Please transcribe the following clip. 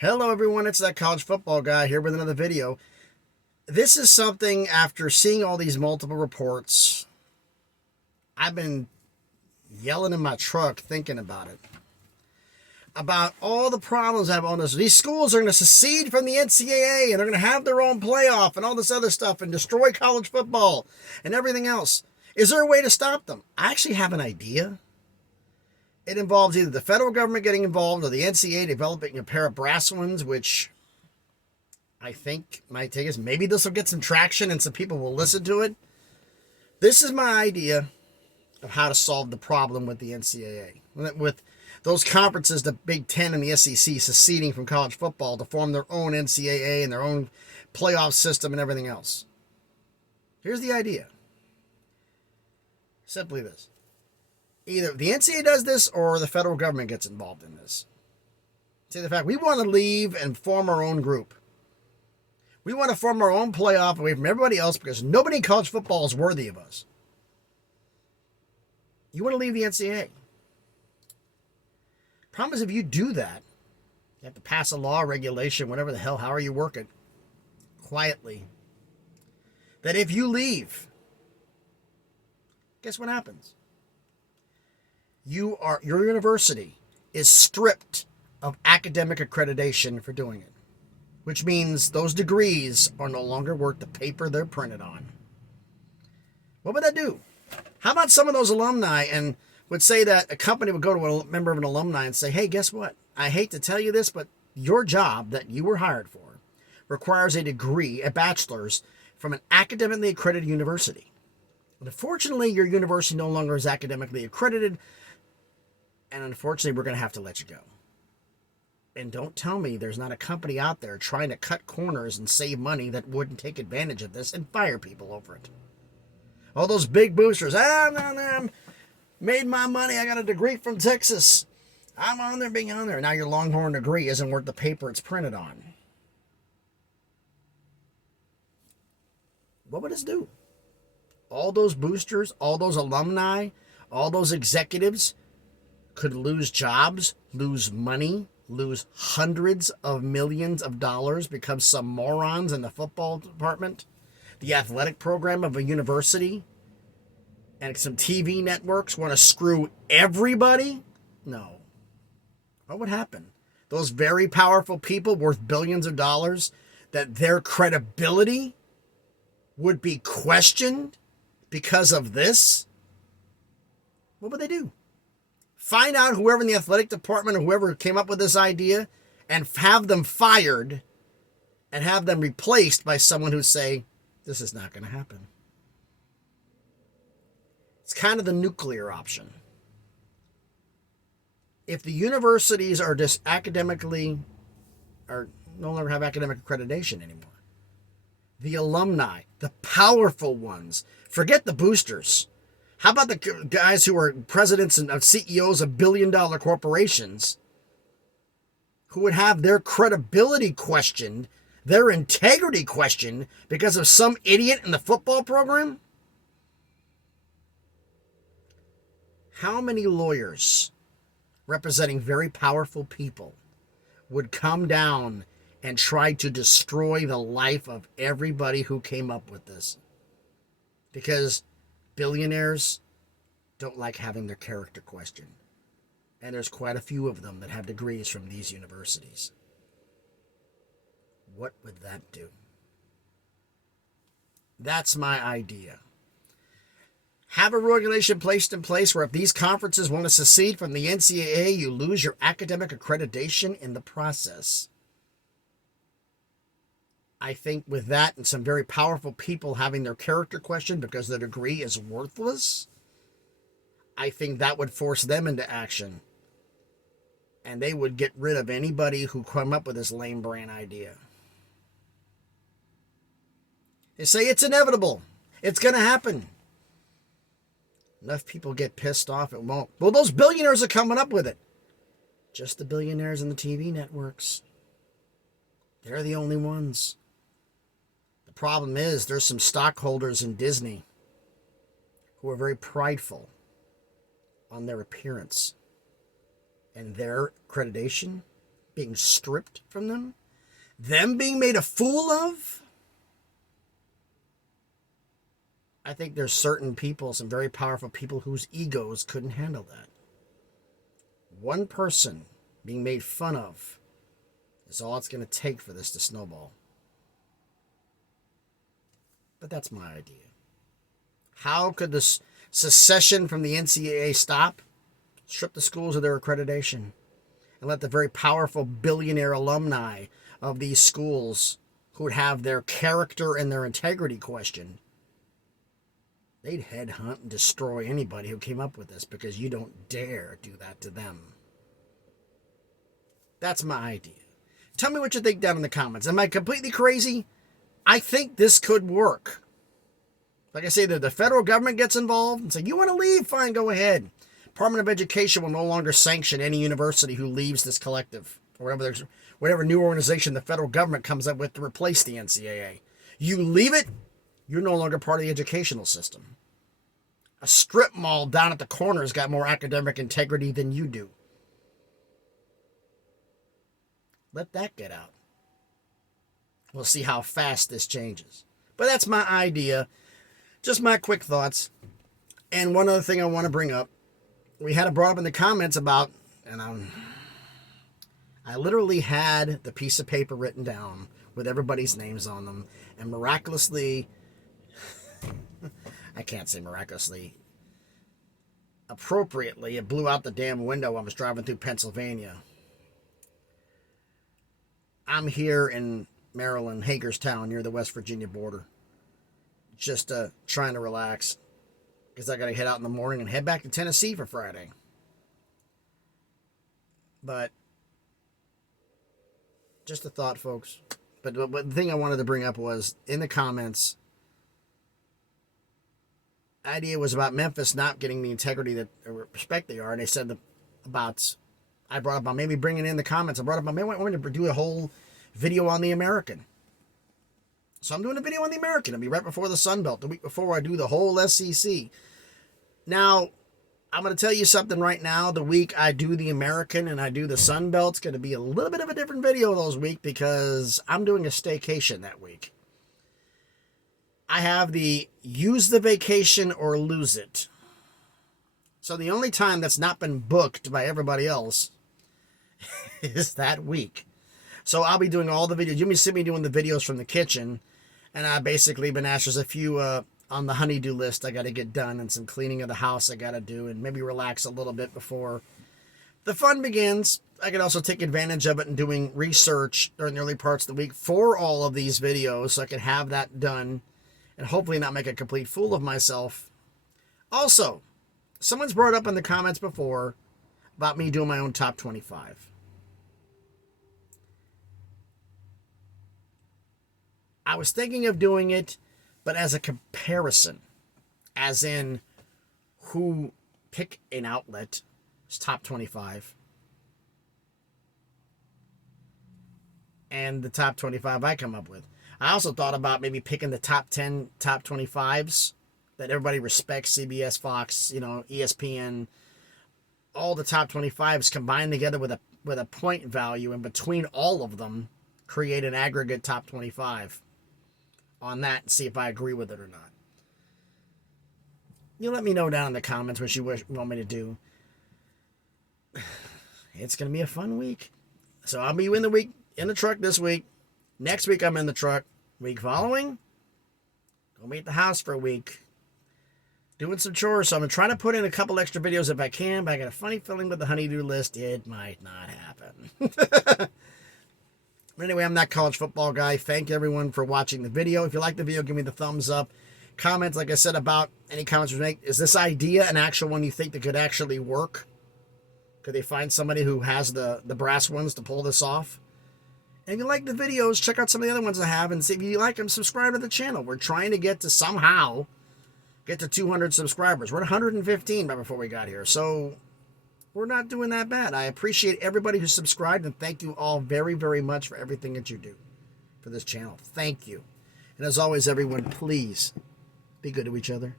Hello everyone, it's that college football guy here with another video. This is something after seeing all these multiple reports, I've been yelling in my truck thinking about it. About all the problems I have on this. These schools are going to secede from the NCAA and they're going to have their own playoff and all this other stuff and destroy college football and everything else. Is there a way to stop them? I actually have an idea. It involves either the federal government getting involved or the NCAA developing a pair of brass ones, which I think might take us. Maybe this will get some traction and some people will listen to it. This is my idea of how to solve the problem with the NCAA. With those conferences, the Big Ten and the SEC seceding from college football to form their own NCAA and their own playoff system and everything else. Here's the idea. Simply this. Either the NCAA does this or the federal government gets involved in this. See, the fact we want to leave and form our own group. We want to form our own playoff away from everybody else because nobody in college football is worthy of us. You want to leave the NCAA. Problem is, if you do that, you have to pass a law, regulation, whatever the hell, however you work it, quietly, that if you leave, guess what happens? Your university is stripped of academic accreditation for doing it, which means those degrees are no longer worth the paper they're printed on. What would that do? How about some of those alumni and would say that a company would go to a member of an alumni and say, hey, guess what? I hate to tell you this, but your job that you were hired for requires a degree, a bachelor's, from an academically accredited university. But unfortunately, your university no longer is academically accredited, and unfortunately, we're going to have to let you go. And don't tell me there's not a company out there trying to cut corners and save money that wouldn't take advantage of this and fire people over it. All those big boosters, I made my money, I got a degree from Texas. I'm on there being on there. Now your Longhorn degree isn't worth the paper it's printed on. What would this do? All those boosters, all those alumni, all those executives could lose jobs, lose money, lose hundreds of millions of dollars because some morons in the football department, the athletic program of a university, and some TV networks want to screw everybody? No. What would happen? Those very powerful people worth billions of dollars, that their credibility would be questioned because of this? What would they do? Find out whoever in the athletic department or whoever came up with this idea and have them fired and have them replaced by someone who say, this is not going to happen. It's kind of the nuclear option. If the universities are just academically, or no longer have academic accreditation anymore, the alumni, the powerful ones, forget the boosters. How about the guys who are presidents and CEOs of billion-dollar corporations who would have their credibility questioned, their integrity questioned because of some idiot in the football program? How many lawyers representing very powerful people would come down and try to destroy the life of everybody who came up with this? Because billionaires don't like having their character questioned. And there's quite a few of them that have degrees from these universities. What would that do? That's my idea. Have a regulation placed in place where if these conferences want to secede from the NCAA, you lose your academic accreditation in the process. I think with that and some very powerful people having their character questioned because their degree is worthless, I think that would force them into action. And they would get rid of anybody who come up with this lame brain idea. They say it's inevitable. It's going to happen. Enough people get pissed off, it won't. Well, those billionaires are coming up with it. Just the billionaires and the TV networks. They're the only ones. The problem is there's some stockholders in Disney who are very prideful on their appearance and their accreditation being stripped from them being made a fool of. I think there's certain people, some very powerful people whose egos couldn't handle that. One person being made fun of is all it's going to take for this to snowball. But that's my idea. How could this secession from the NCAA stop? Strip the schools of their accreditation and let the very powerful billionaire alumni of these schools who would have their character and their integrity questioned. They'd headhunt and destroy anybody who came up with this because you don't dare do that to them. That's my idea. Tell me what you think down in the comments. Am I completely crazy? I think this could work. Like I say, the federal government gets involved and say, you want to leave? Fine, go ahead. Department of Education will no longer sanction any university who leaves this collective or whatever new organization the federal government comes up with to replace the NCAA. You leave it, you're no longer part of the educational system. A strip mall down at the corner has got more academic integrity than you do. Let that get out. We'll see how fast this changes. But that's my idea. Just my quick thoughts. And one other thing I want to bring up. We had it brought up in the comments about, and I literally had the piece of paper written down with everybody's names on them. And miraculously, I can't say miraculously, appropriately, it blew out the damn window when I was driving through Pennsylvania. I'm here in Maryland, Hagerstown, near the West Virginia border. Just trying to relax because I got to head out in the morning and head back to Tennessee for Friday. But just a thought, folks. But the thing I wanted to bring up was, in the comments, the idea was about Memphis not getting the integrity that or respect they are. And they said I brought up about maybe bringing in the comments. I brought up about maybe I wanted to do a whole video on the American. So I'm doing a video on the American. It'll be right before the Sun Belt, the week before I do the whole SEC. Now, I'm going to tell you something right now. The week I do the American and I do the Sun Belt, it's going to be a little bit of a different video those week because I'm doing a staycation that week. I have the use the vacation or lose it. So the only time that's not been booked by everybody else is that week. So I'll be doing all the videos. You'll see me doing the videos from the kitchen. And I've basically been asked, there's a few on the honey-do list I got to get done and some cleaning of the house I got to do and maybe relax a little bit before the fun begins. I could also take advantage of it and doing research during the early parts of the week for all of these videos so I can have that done and hopefully not make a complete fool of myself. Also, someone's brought up in the comments before about me doing my own top 25. I was thinking of doing it, but as a comparison, as in who pick an outlet, it's top 25, and the top 25 I come up with. I also thought about maybe picking the top 10, top 25s that everybody respects, CBS, Fox, ESPN, all the top 25s combined together with a point value, and between all of them, create an aggregate top 25. On that and see if I agree with it or not. You let me know down in the comments what you want me to do. It's going to be a fun week. So I'll be in the truck this week. Next week I'm in the truck. Week following, go meet the house for a week. Doing some chores. So I'm going to try to put in a couple extra videos if I can, but I got a funny feeling with the honey-do list, it might not happen. But anyway, I'm that college football guy. Thank everyone for watching the video. If you like the video, give me the thumbs up. Comments, like I said, about any comments we make. Is this idea an actual one you think that could actually work? Could they find somebody who has the brass ones to pull this off? And if you like the videos, check out some of the other ones I have and see if you like them, subscribe to the channel. We're trying to get to somehow get to 200 subscribers. We're at 115 right before we got here. So we're not doing that bad. I appreciate everybody who subscribed, and thank you all very, very much for everything that you do for this channel. Thank you. And as always, everyone, please be good to each other.